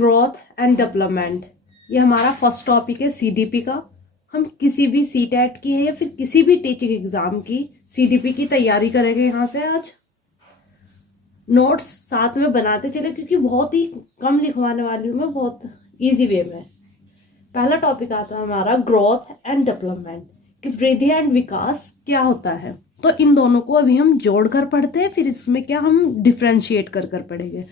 Growth and development, ये हमारा first topic है सीडीपी का। हम किसी भी सीटेट की है या फिर किसी भी टीचिंग एग्जाम की सीडीपी की तैयारी करेंगे यहाँ से। आज नोट्स साथ में बनाते चले क्योंकि बहुत ही कम लिखवाने वाली हूँ मैं, बहुत इजी वे में। पहला टॉपिक आता है हमारा ग्रोथ एंड डेवलपमेंट, कि वृद्धि एंड विकास क्या होता है। तो इन दोनों को अभी हम जोड़कर पढ़ते हैं, फिर इसमें क्या हम डिफ्रेंशिएट कर पढ़ेंगे।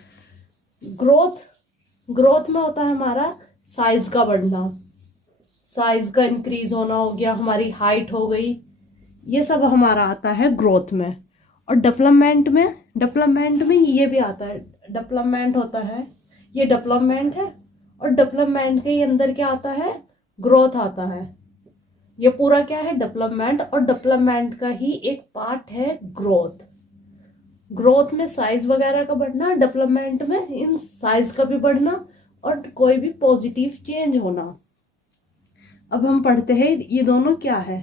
ग्रोथ में होता है हमारा साइज का बढ़ना, साइज का इंक्रीज होना हो गया, हमारी हाइट हो गई, ये सब हमारा आता है ग्रोथ में। और डेवलपमेंट में ये भी आता है, डेवलपमेंट होता है, ये डेवलपमेंट है और डेवलपमेंट के अंदर क्या आता है, ग्रोथ आता है। ये पूरा क्या है, डेवलपमेंट, और डेवलपमेंट का ही एक पार्ट है ग्रोथ। ग्रोथ में साइज वगैरह का बढ़ना, डेवलपमेंट में इन साइज का भी बढ़ना और कोई भी पॉजिटिव चेंज होना। अब हम पढ़ते हैं ये दोनों क्या है।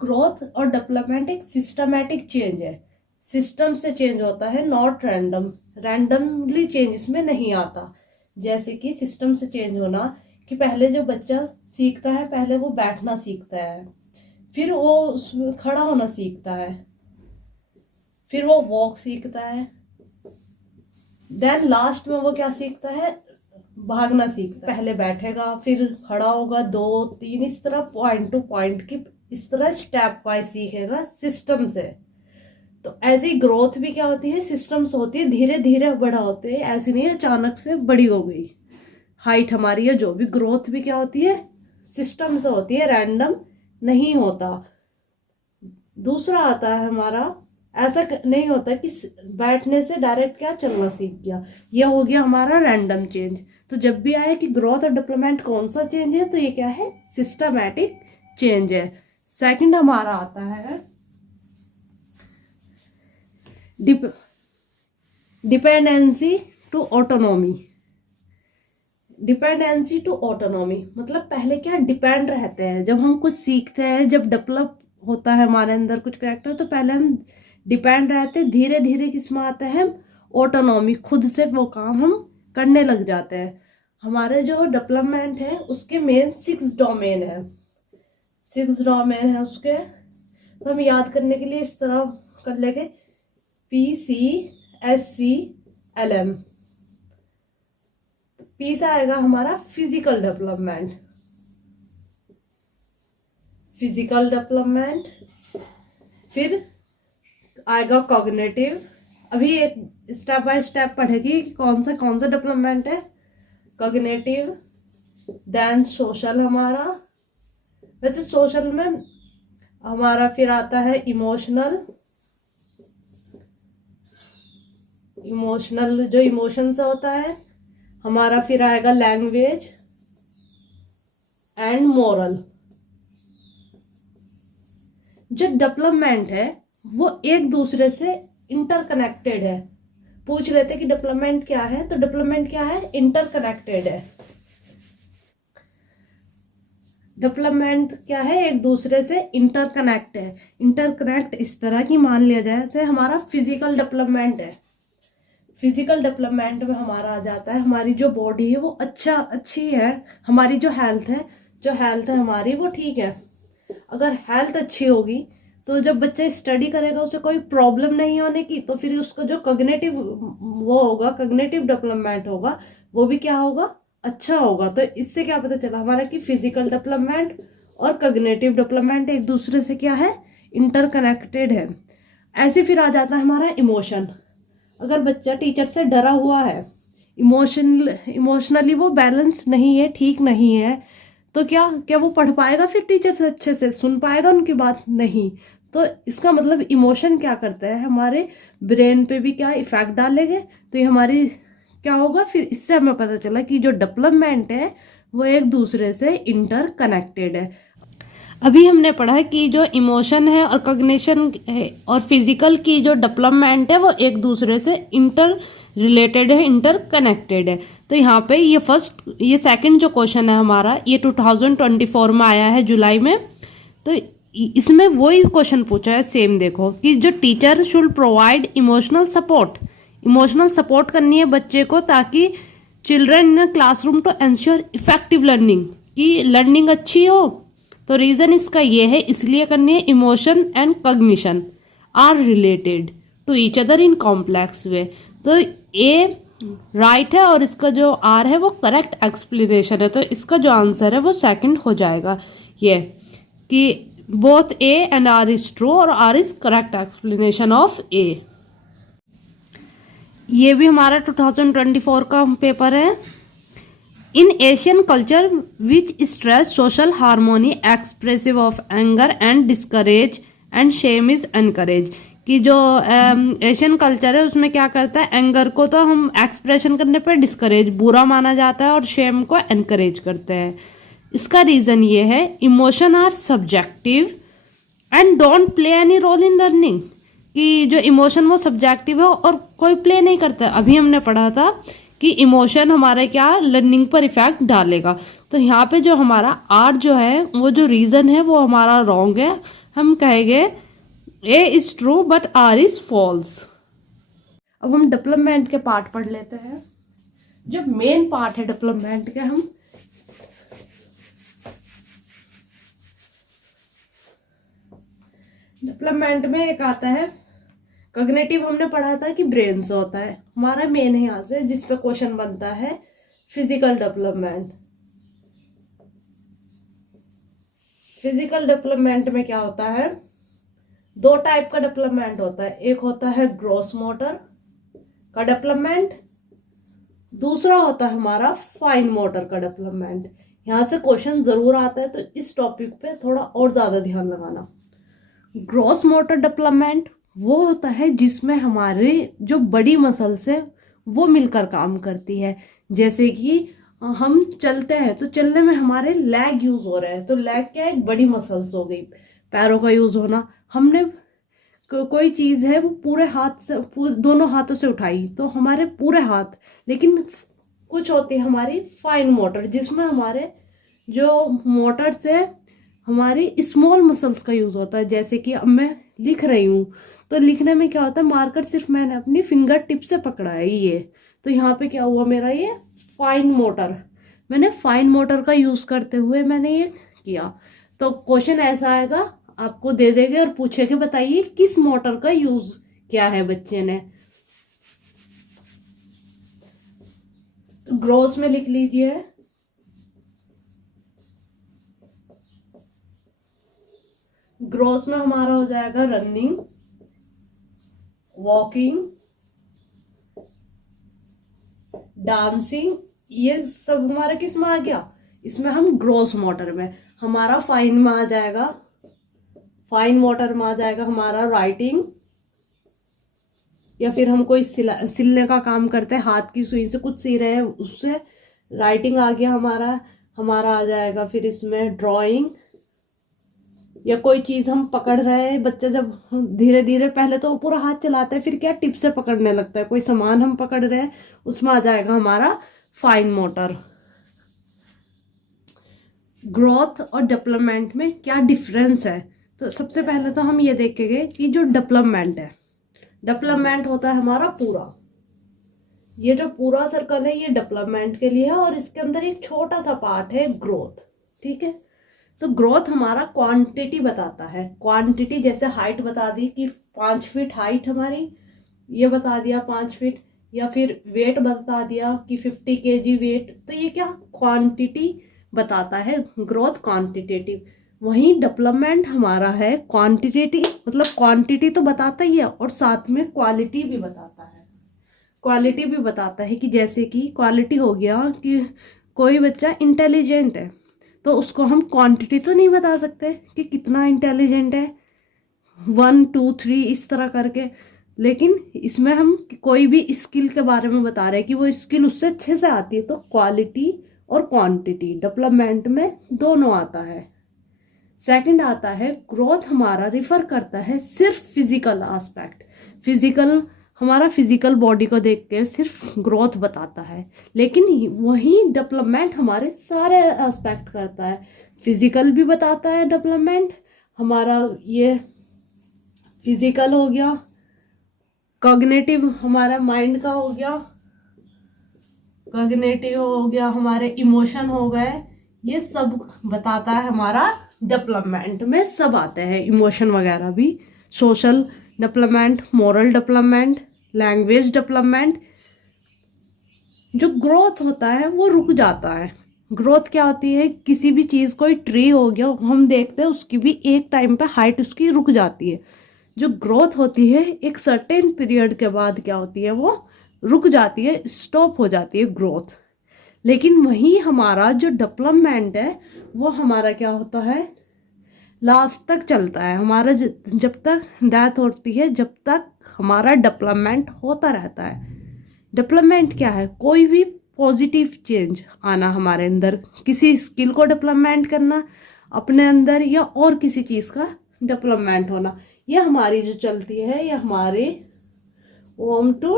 ग्रोथ और डेवलपमेंट एक सिस्टमैटिक चेंज है, सिस्टम से चेंज होता है, नॉट रैंडम। रैंडमली चेंज इसमें नहीं आता। जैसे कि सिस्टम से चेंज होना कि पहले जो बच्चा सीखता है, पहले वो बैठना सीखता है, फिर वो खड़ा होना सीखता है, फिर वो वॉक सीखता है, देन लास्ट में वो क्या सीखता है, भागना सीखता है। पहले बैठेगा, फिर खड़ा होगा, 2 3 इस तरह पॉइंट टू पॉइंट की इस तरह स्टेप वाइज सीखेगा सिस्टम से। तो ऐसी ग्रोथ भी क्या होती है, सिस्टम से होती है, धीरे धीरे बड़ा होते हैं, ऐसी नहीं अचानक से बड़ी हो गई हाइट हमारी है। जो भी ग्रोथ भी क्या होती है, सिस्टम से होती है, रैंडम नहीं होता। दूसरा आता है हमारा, ऐसा नहीं होता कि बैठने से डायरेक्ट क्या चलना सीख गया, ये हो गया हमारा रैंडम चेंज। तो जब भी आए कि ग्रोथ और डेवलपमेंट कौन सा चेंज है, तो ये क्या है, सिस्टमैटिक चेंज है। सेकंड हमारा आता है dependency to autonomy. Dependency to autonomy मतलब पहले क्या डिपेंड रहते हैं, जब हम कुछ सीखते हैं, जब डेवलप होता है हमारे अंदर कुछ कैरेक्टर, तो पहले हम डिपेंड रहते हैं, धीरे धीरे किसमें आते हैं, ऑटोनॉमी, खुद से वो काम हम करने लग जाते हैं। हमारे जो डेवलपमेंट है उसके मेन 6 डोमेन है, 6 डोमेन है उसके। तो हम याद करने के लिए इस तरह कर लेंगे, PCSCLM। पी से आएगा हमारा फिजिकल डेवलपमेंट, फिर आएगा कॉग्निटिव। अभी एक स्टेप बाय स्टेप पढ़ेगी कि कौन सा डेवलपमेंट है, कॉग्निटिव। देन सोशल हमारा, वैसे सोशल में हमारा फिर आता है इमोशनल, जो इमोशन से होता है हमारा। फिर आएगा लैंग्वेज एंड मोरल। जो डेवलपमेंट है वो एक दूसरे से इंटरकनेक्टेड है। पूछ लेते कि डेवलपमेंट क्या है, तो डेवलपमेंट क्या है, इंटरकनेक्टेड है। डेवलपमेंट क्या है, एक दूसरे से इंटरकनेक्ट है। इंटरकनेक्ट इस तरह की मान लिया जाए, जैसे हमारा फिजिकल डेवलपमेंट है। फिजिकल डेवलपमेंट में हमारा आ जाता है, हमारी जो बॉडी है वो अच्छी है, हमारी जो हेल्थ है हमारी वो ठीक है। अगर हेल्थ अच्छी होगी तो जब बच्चा स्टडी करेगा उसे कोई प्रॉब्लम नहीं होने की, तो फिर उसका जो कॉग्निटिव डेवलपमेंट होगा वो भी क्या होगा, अच्छा होगा। तो इससे क्या पता चला हमारा कि फिजिकल डेवलपमेंट और कॉग्निटिव डेवलपमेंट एक दूसरे से क्या है, इंटरकनेक्टेड है। ऐसे फिर आ जाता है हमारा इमोशन। अगर बच्चा टीचर से डरा हुआ है, इमोशनली वो बैलेंस नहीं है, ठीक नहीं है, तो क्या वो पढ़ पाएगा, फिर टीचर से अच्छे से सुन पाएगा उनकी बात, नहीं। तो इसका मतलब इमोशन क्या करता है, हमारे ब्रेन पे भी क्या इफेक्ट डालेंगे। तो ये हमारी क्या होगा, फिर इससे हमें पता चला कि जो डेवलपमेंट है वो एक दूसरे से इंटरकनेक्टेड है। अभी हमने पढ़ा कि जो इमोशन है और कॉग्निशन है और फिजिकल की जो डेवलपमेंट है वो एक दूसरे से इंटर रिलेटेड है, इंटरकनेक्टेड है। तो यहाँ पे ये सेकंड जो क्वेश्चन है हमारा, ये 2024 में आया है जुलाई में। तो इसमें वही क्वेश्चन पूछा है सेम, देखो कि जो teacher should provide emotional support emotional support करनी है बच्चे को, ताकि children in classroom to ensure effective learning, कि लर्निंग अच्छी हो। तो रीजन इसका ये है, इसलिए करनी है, emotion and cognition are related to each other in complex way. तो ए राइट है और इसका जो आर है वो करेक्ट एक्सप्लेनेशन है। तो इसका जो आंसर है वो सेकंड हो जाएगा, ये कि both A and R is true और R is correct explanation of A. ये भी हमारा 2024 का पेपर है। In Asian culture which stress social harmony expressive of anger and discourage and shame is encourage, कि जो एशियन कल्चर है उसमें क्या करता है, एंगर को तो हम एक्सप्रेशन करने पर डिस्करेज बुरा माना जाता है और शेम को एनकरेज करते हैं। इसका रीजन ये है, emotion are subjective and don't play any role in learning, कि जो इमोशन वो सब्जेक्टिव है और कोई प्ले नहीं करता। अभी हमने पढ़ा था कि इमोशन हमारे क्या लर्निंग पर इफेक्ट डालेगा। तो यहाँ पे जो हमारा आर जो है वो जो रीजन है वो हमारा रॉन्ग है। हम कहेंगे A is true but R is false. अब हम डेवलपमेंट के पार्ट पढ़ लेते हैं। जो मेन पार्ट है डेवलपमेंट के, हम डेवलपमेंट में एक आता है कॉग्निटिव, हमने पढ़ा था कि ब्रेन से होता है। हमारा मेन है यहाँ से जिस पे क्वेश्चन बनता है, फिजिकल डेवलपमेंट। फिजिकल डेवलपमेंट में क्या होता है, दो टाइप का डेवलपमेंट होता है। एक होता है ग्रॉस मोटर का डेवलपमेंट, दूसरा होता है हमारा फाइन मोटर का डेवलपमेंट। यहाँ से क्वेश्चन जरूर आता है, तो इस टॉपिक पे थोड़ा और ज्यादा ध्यान लगाना। ग्रॉस मोटर डेवलपमेंट वो होता है जिसमें हमारे जो बड़ी मसल्स है वो मिलकर काम करती है। जैसे कि हम चलते हैं तो चलने में हमारे लेग यूज हो रहे हैं, तो लेग क्या एक बड़ी मसल्स हो गई। पैरों का यूज होना, हमने कोई चीज है वो पूरे हाथ से, दोनों हाथों से उठाई तो हमारे पूरे हाथ। लेकिन कुछ होती है हमारी फाइन मोटर, जिसमें हमारे जो मोटर से हमारी स्मॉल मसल्स का यूज होता है। जैसे कि अब मैं लिख रही हूँ तो लिखने में क्या होता है, मार्कर सिर्फ मैंने अपनी फिंगर टिप से पकड़ा है ये, तो यहाँ पे क्या हुआ मेरा, ये फाइन मोटर, मैंने फाइन मोटर का यूज करते हुए मैंने ये किया। तो क्वेश्चन ऐसा आएगा, आपको दे देंगे और पूछेंगे बताइए किस मोटर का यूज किया है बच्चे ने। तो ग्रोस में लिख लीजिए, ग्रोस में हमारा हो जाएगा रनिंग, वॉकिंग, डांसिंग, ये सब हमारा किस में आ गया, इसमें हम ग्रोस मोटर में। हमारा फाइन में आ जाएगा, फाइन मोटर में आ जाएगा हमारा राइटिंग, या फिर हम कोई सिलने का काम करते हैं, हाथ की सुई से कुछ सी रहे हैं उससे राइटिंग आ गया हमारा। हमारा आ जाएगा फिर इसमें ड्राइंग, या कोई चीज हम पकड़ रहे हैं, बच्चा जब धीरे धीरे पहले तो पूरा हाथ चलाता है फिर क्या टिप से पकड़ने लगता है, कोई सामान हम पकड़ रहे हैं, उसमें आ जाएगा हमारा फाइन मोटर। ग्रोथ और डेवलपमेंट में क्या डिफरेंस है, तो सबसे पहले तो हम ये देखेंगे कि जो डेवलपमेंट है, डेवलपमेंट होता है हमारा पूरा, ये जो पूरा सर्कल है ये डेवलपमेंट के लिए है, और इसके अंदर एक छोटा सा पार्ट है ग्रोथ। ठीक है, तो ग्रोथ हमारा क्वांटिटी बताता है। क्वांटिटी जैसे हाइट बता दी कि 5 फीट हाइट हमारी, ये बता दिया 5 फीट, या फिर वेट बता दिया कि 50 kg वेट, तो ये क्या क्वांटिटी बताता है, ग्रोथ क्वांटिटेटिव। वहीं डेवलपमेंट हमारा है क्वांटिटेटिव, मतलब क्वांटिटी तो बताता ही है और साथ में क्वालिटी भी बताता है। क्वालिटी भी बताता है कि जैसे कि क्वालिटी हो गया कि कोई बच्चा इंटेलिजेंट है तो उसको हम क्वांटिटी तो नहीं बता सकते कि कितना इंटेलिजेंट है, 1 2 3 इस तरह करके, लेकिन इसमें हम कोई भी स्किल के बारे में बता रहे हैं कि वो स्किल उससे अच्छे से आती है, तो क्वालिटी और क्वांटिटी डेवलपमेंट में दोनों आता है। सेकंड आता है ग्रोथ, हमारा रिफर करता है सिर्फ फिजिकल एस्पेक्ट, फिजिकल हमारा फिजिकल बॉडी को देख के सिर्फ ग्रोथ बताता है, लेकिन वही डेवलपमेंट हमारे सारे एस्पेक्ट करता है। फिजिकल भी बताता है डेवलपमेंट हमारा, ये फिजिकल हो गया, कॉग्निटिव हमारा माइंड का हो गया, कॉग्निटिव हो गया, हमारे इमोशन हो गए, ये सब बताता है हमारा डेवलपमेंट में सब आते हैं, इमोशन वगैरह भी। Social development, moral development, language development. जो ग्रोथ होता है वो रुक जाता है। ग्रोथ क्या होती है, किसी भी चीज़, कोई ट्री हो गया, हम देखते हैं उसकी भी एक टाइम पे हाइट उसकी रुक जाती है। जो ग्रोथ होती है एक सर्टेन पीरियड के बाद क्या होती है, वो रुक जाती है, स्टॉप हो जाती है ग्रोथ। लेकिन वहीं हमारा जो डेवलपमेंट है वो हमारा क्या होता है, लास्ट तक चलता है हमारा, जब तक डेथ होती है जब तक हमारा डेवलपमेंट होता रहता है। डेवलपमेंट क्या है, कोई भी पॉजिटिव चेंज आना हमारे अंदर, किसी स्किल को डेवलपमेंट करना अपने अंदर, या और किसी चीज़ का डेवलपमेंट होना, ये हमारी जो चलती है, ये हमारे ओम टू,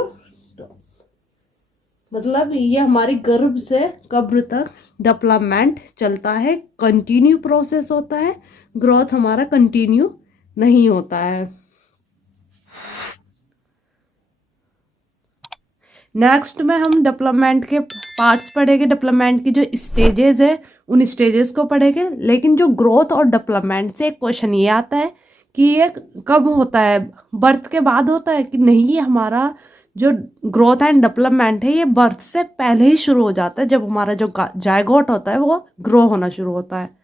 मतलब ये हमारी गर्भ से कब्र तक डेवलपमेंट चलता है, कंटिन्यू प्रोसेस होता है। ग्रोथ हमारा कंटिन्यू नहीं होता है। नेक्स्ट में हम डेवलपमेंट के पार्ट्स पढ़ेंगे, डेवलपमेंट की जो स्टेजेस है उन स्टेजेस को पढ़ेंगे। लेकिन जो ग्रोथ और डेवलपमेंट से एक क्वेश्चन ये आता है कि ये कब होता है, बर्थ के बाद होता है कि नहीं, ये हमारा जो ग्रोथ एंड डेवलपमेंट है ये बर्थ से पहले ही शुरू हो जाता है, जब हमारा जो जायगोट होता है वो ग्रो होना शुरू होता है।